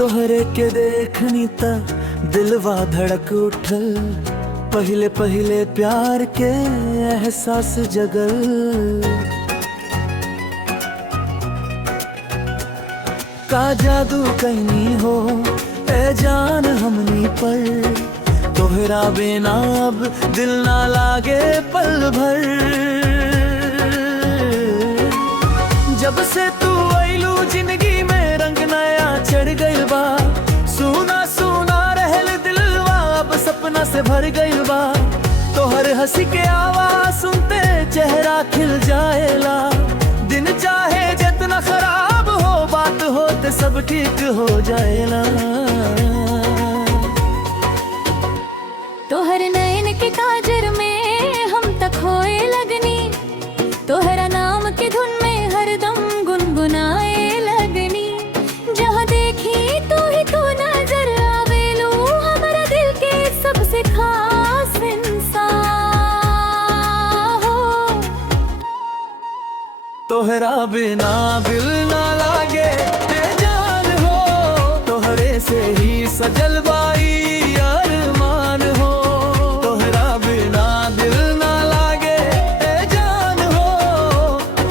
तोहरे के देखनी ता दिलवा धड़क उठल, पहले पहले प्यार के एहसास जगल। का जादू कहीं हो ए जान हमनी पर, तोहरा बिना अब दिल ना लागे पल भर। जब से तू आइलू जिंदगी में रंग नया चढ़ गइल बा, सुना सुना रहल दिलवा अब सपना से भर गइल बा। तोहर हंसी के आवाज सुनते चेहरा खिल जाएला, दिन चाहे जितना खराब हो बात होते सब ठीक हो जाएला। तोहर नैन के काजर में हम तक होए लगनी, तोहरा नाम के धुन में हरदम गुनगुनाए लगनी। जहाँ देखी तू ही तू नजर आवेलू, हमारा दिल के सबसे खास इंसान हो। तोहरा बिना दिल ना लागे बेजान हो, तोहरे से ही सजल बाई अरमान हो। तोहरा बिना दिल ना लागे बेजान हो,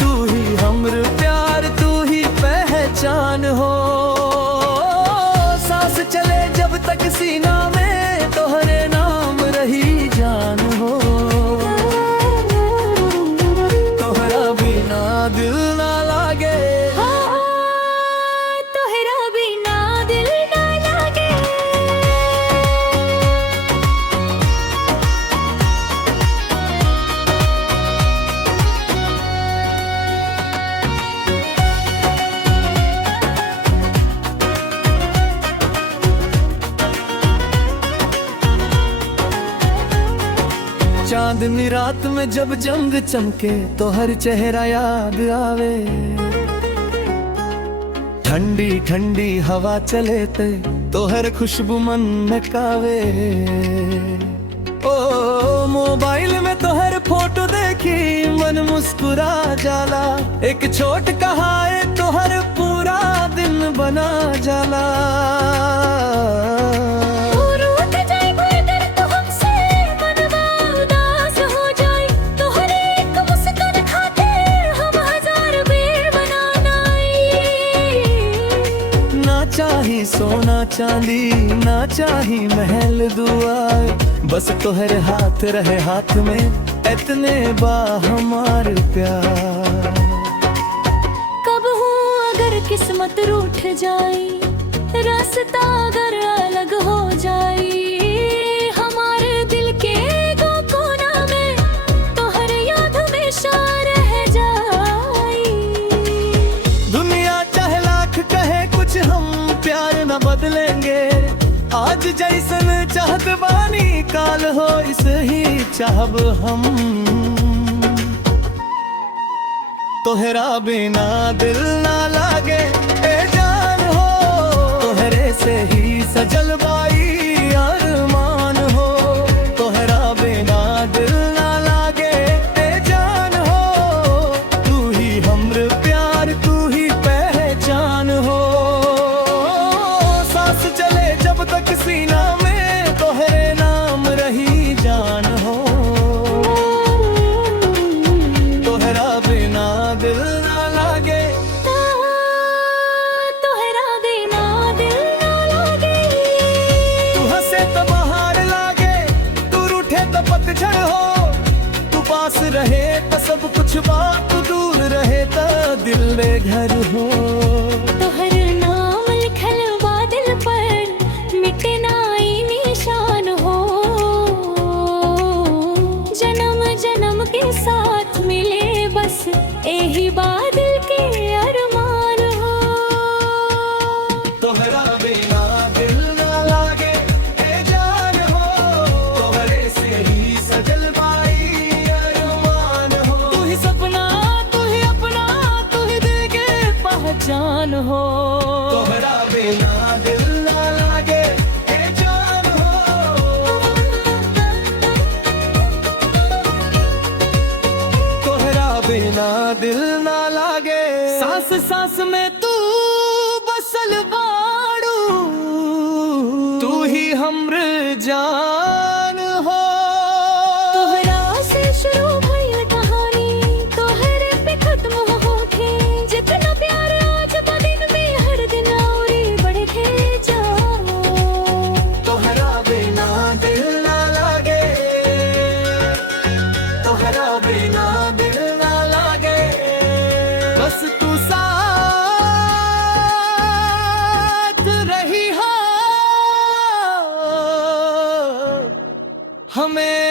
तू ही हमर प्यार तू ही पहचान हो। सांस चले जब तक सीना में तोहरे नाम रही जान हो। तोहरा बिना दिल ना लागे, तोहरा बिना दिल ना लागे। चांदनी रात में जब जंग चमके तो हर चेहरा याद आवे। ठंडी ठंडी हवा चले ते तो हर खुशबू मन में कावे। ओ मोबाइल में तो हर फोटो देखी मन मुस्कुरा जाला, एक छोट कहाए तो हर पूरा दिन बना जाला। चाही सोना चांदी ना चाही महल दुआर, बस तोहरे हाथ रहे हाथ में इतने बा हमार प्यार। कब हूँ अगर किस्मत रूठ जाए, रास्ता अगर अलग हो जाए, हमारे दिल के दो कोना में तोहरे याद हमेशा रह जाए। दुनिया चाहे लाख कहे कुछ हम प्यार न बदलेंगे, आज जैसन चाहत बानी काल हो इस ही चाहब हम। तोहरा बिना दिल ना लागे ए जान हो, तोहरे से ही सजल बाई अरमान हो। तोहरा बिना दिल ना लागे ए जान हो, तू ही हमर प्यार तू ही पहचान हो। चले जब तक सीना में तोहरे नाम रही जान हो। तोहरा बिना दिल ना लागे, तोहरा बिना दिल ना लागे। तू हंसे तो बहार लागे, तू रूठे तो पतझड़ हो। तू पास रहे तो सब कुछ बात, तू दूर रहे तो दिल में घर हो। तोहर नाम लिखल बा दिल पर, मिटे नाई निशान हो। जन्म जन्म के साथ मिले बस यही बादल के अरमान हो। तोहरा बिना दिल ना लागे ए जान हो, तोहरे से ही सजल बाई अरमान हो। तू ही सपना तू ही अपना तू ही दिल के पहचान हो। तोहरा बिना दिल ना लागे ए जान हो, तोहरा बिना दिल ना लागे। सांस सांस में तू बसल बाड़ू, तू ही हमरे जान हो। तोहरा से शुरू भइल कहानी, तोहरे पे खत्म होके। जितना प्यार आज बा दिन में, हर दिन औरी बढ़े जाओ। तोहरा बिना दिल ना लागे, तोहरा बिना दिल ना लागे। बस तू साथ रही हो हमें